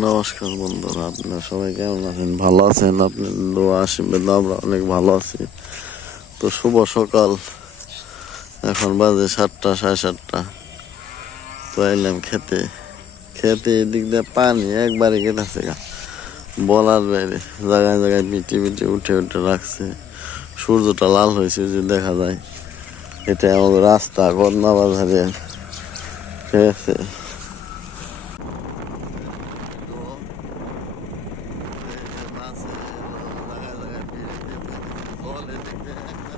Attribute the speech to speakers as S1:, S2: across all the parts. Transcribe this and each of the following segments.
S1: নমস্কার বন্ধুরা, আপনারা সবাই কেমন আছেন? ভালো আছেন? আপনার দোয়া আমরা অনেক ভালো আছি। তো শুভ সকাল। এখন বাজে সাতটা, সাড়ে সাতটা। তো এলাম খেতে। খেতে এদিক দিয়ে পানি একবারে কেটেছে গা। বলার বাইরে জায়গায় জায়গায় মিটি মিটি উঠে উঠে রাখছে। সূর্যটা লাল হয়েছে যে দেখা যায়। এটা আমাদের রাস্তা গদনা বাজারে। ঠিক আছে। like that.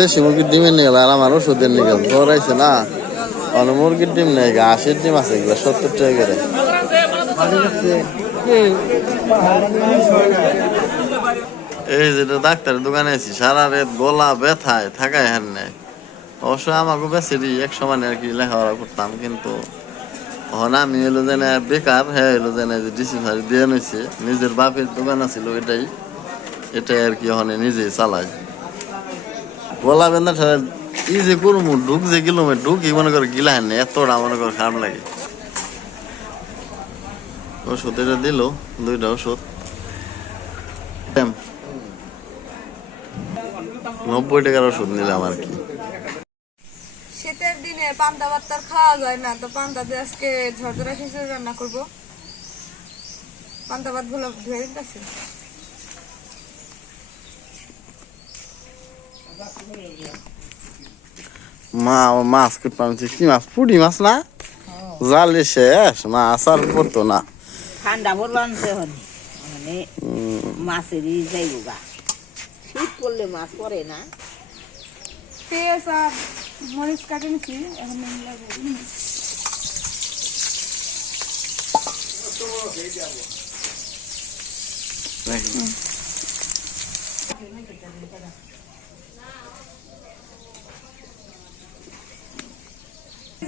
S1: দেশি মুরগির ডিমের আর ওষুধের না? মুরগির ডিম আশির ডিম আছে সত্তর ডাক্তারের দোকানে আছি সারা রাত গলা ব্যথায়, থাকায় হার নেই। অবশ্য আমাকে বেশি এক সমান আর কি লেখাপড়া করতাম, কিন্তু এখন আমি হলো যেন বেকার হ্যাঁ যেন যে ডিসি ফারি দিয়ে নিছে নিজের বাপের দোকান আছিল এটাই এটাই আর কি ওখানে নিজেই চালাই গলা বেঁধা ঠাড়া ই যে করব ঢুক যে কিলোমিটার ঢুকি, মনে করে গিলা হেন এতটা মনে করে খারাপ লাগে। ওষুধ এটা দিল, দুইটা ওষুধ। নব্বই টাকার ওষুধ নিলাম আর কি।
S2: শীতের দিনে পান্তা ভাত খাওয়া যায় না, তো পান্তা দিয়ে আজকে ঝরঝরা খিচুড়ি রান্না করব। পান্তা ভাতগুলো ধুয়ে দিতেছি
S1: মা মাছ কেটে আনছে কি মাছ? পুডি মাছ না? জালে শেষ মাছ আর পড়তো না।
S3: ঠান্ডা সে হনে মানে মাছেরই যাইব গা। শীত পড়লে মাছ পড়ে না।
S2: পেঁয়াজ আর মরিচ কাটে নিছি এখন নুন লাগবে।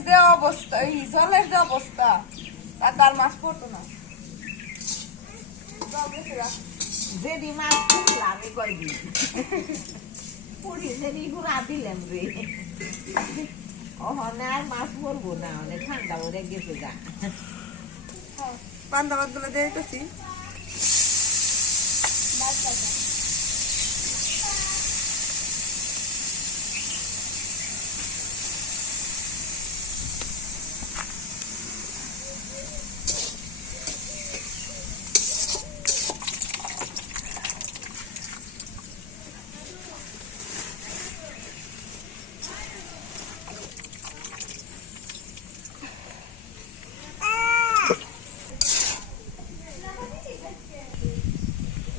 S2: যে অবস্থা এই জলের যে অবস্থা তাতে আর মাছ পড়তো না।
S3: যেদি মাছ পুড়লা আমি কয়দিন? পুড়ি যেদি ঘুরা দিলাম রে। ওহনে আর মাছ পড়ব না অনেক ঠান্ডা পড়ে গেছে গা।
S2: পান্তা ভাতগুলো দিয়ে দিতেছি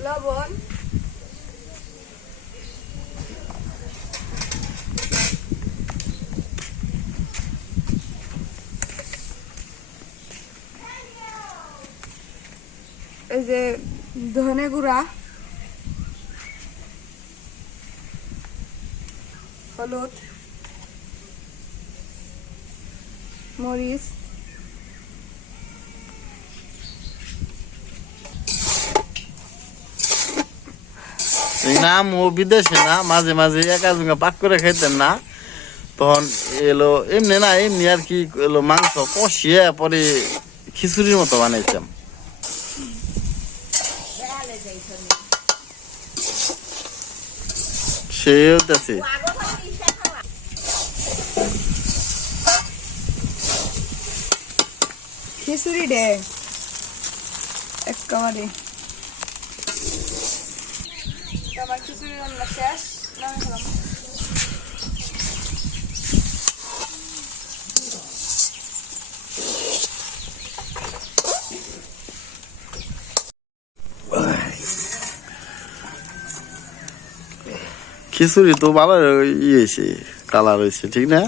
S2: লবণ এই যে ধনে গুঁড়া, হলুদ, মরিচ
S1: নাম ও বিদেশে না, মাঝে মাঝে একা জুঙ্গা পাক করে খাইতেন না। তখন এলো, এমনি না, এমনি আর কি এলো, মাংস কষিয়ে পরে খিচুড়ির মতো বানাইতাম। সে হইতেছে
S2: খিচুড়ি দে। একেবারে আমার খিচুড়ি রান্না শেষ
S1: খিচুড়ি তো ভালো ইয়েছে কালার হয়েছে, ঠিক না?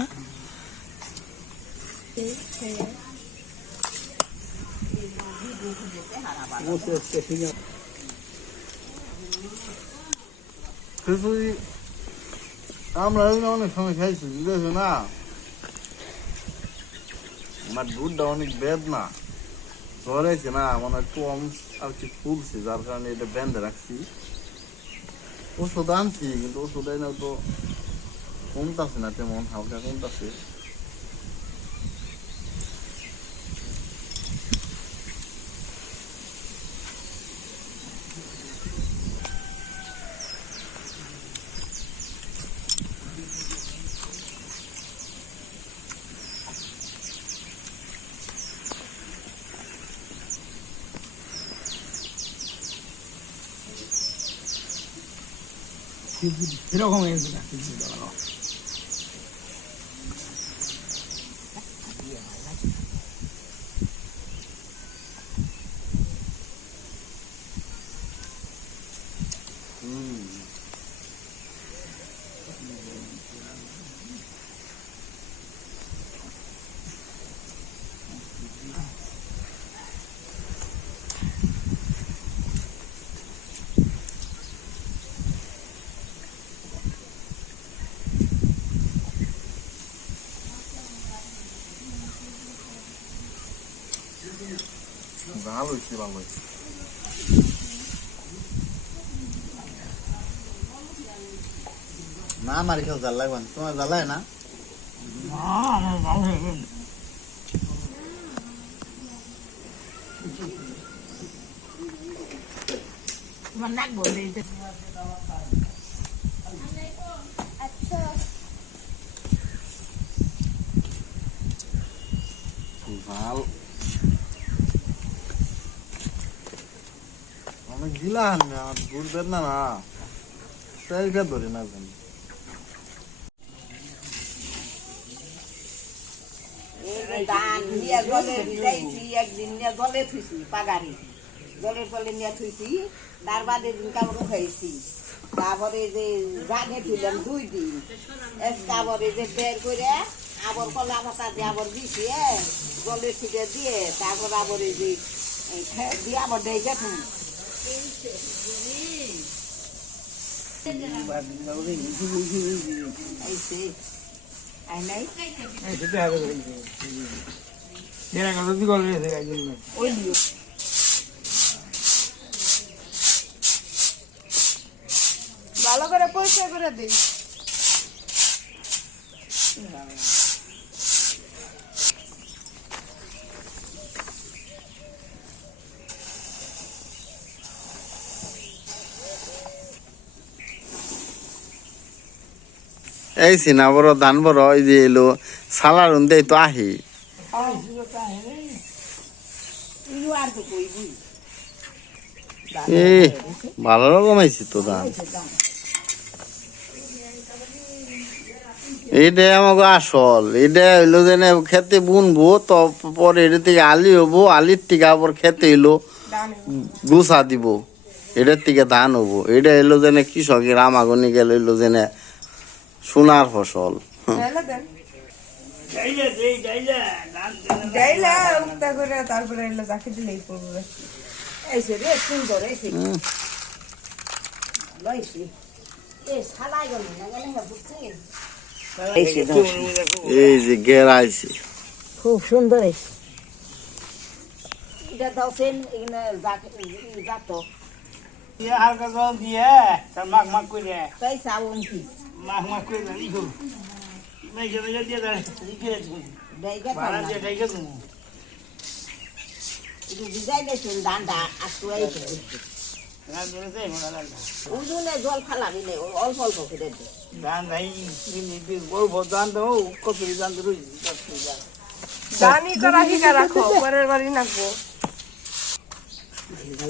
S1: খিচুড়ি আমরা অনেক সময় খাইছি, বুঝেছ না? আমার দুধটা অনেক বেদ না ধরেছে না মানে কম আর কি ফুলছে, যার কারণে এটা ব্যান্ডে রাখছি। ওষুধ আনছি কিন্তু ওষুধ এনে তো কমতাছে না তেমন হালকা কমতাছে
S4: ဒီဒီဘယ်တော့ကောင်းလဲဆိုတာသိချင်တော့ দেওয়া
S1: ভালো হয়েছে ভালো হয়েছে না আমার কেউ জাল লাগবে না তোমার জ্বালায় না
S3: তোমার নাক বলে
S1: ভালো অনেক দিলাম আমার ঘুরবেন না না। সেইটা ধরে না জানি
S3: ধান নিয়ে জলে ভিজাইছি একদিন নিয়ে জলে থুইছি, পাগারি। জলের তলে নিয়ে থুইছি, তার বাদে দিন কাপড় খাইছি তারপরে যে জাগে থুইলাম দুই দিন। তারপরে যে বের করে আবার কলা পাতা দিয়ে আবার দিছি জলের ছিটে দিয়ে, তারপর আবার এই যে দিয়ে আবার দেয় গেছুন
S2: ভালো করে পরিষ্কার করে দিই।
S1: এই সিনা বড় ধান বড় এই যে এলো সালার উন্দে তো আহি। ভালো রকম আইছি তো ধান এইটা আমাকে আসল এটা হইল যে খেতে বুনবো, তো পরে এটা থেকে আলি হব, আলির থেকে আবার খেতে
S2: ডান
S1: গুছা দিব। এটার থেকে ধান হব। এটা এলো যে না কৃষকের আমাগনি গেল, এলো যে না সোনার ফসল।
S2: তারপরে দিলেই করবে
S3: রে সুন্দর হ্যাঁ।
S1: এই যে গেরাইছে।
S3: খুব সুন্দর
S4: দিয়ে তার মাখ করে।
S3: তাই সাবন কি?
S4: মাখ মাখ করে জানি তো নাই। যেতে যেতে দাঁড়িয়ে ভাড়া দিয়ে ঢেকে দেবো দেয়
S3: জল ফালাবি অল্প অল্প করে দে।
S4: ধান অল্প ধান তো কত ধান
S2: জানি তো রাখি রাখো পরের বাড়ি নাকবো।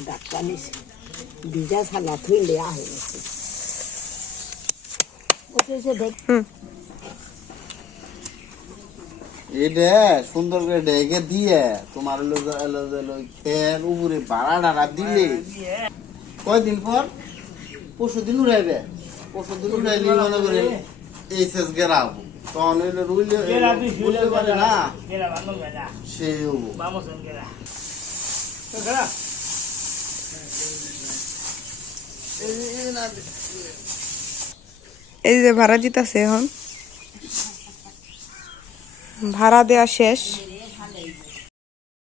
S3: ডাক্তার নিছে। ভিজা ছালা থইলে আহে।
S1: এটা সুন্দর করে ঢেকে দিয়ে তোমার খের উপরে ভাড়া ডাড়া দিলে। কয়দিন পর? পরশু দিন উড়াইবে। পরশু দিন উড়াইলে মনে করে এই শেষ তখন হইলে রুইলে পারে না। হব।
S2: এই যে ভাড়া দিতেছে এখন। ভাড়া দেওয়া শেষ।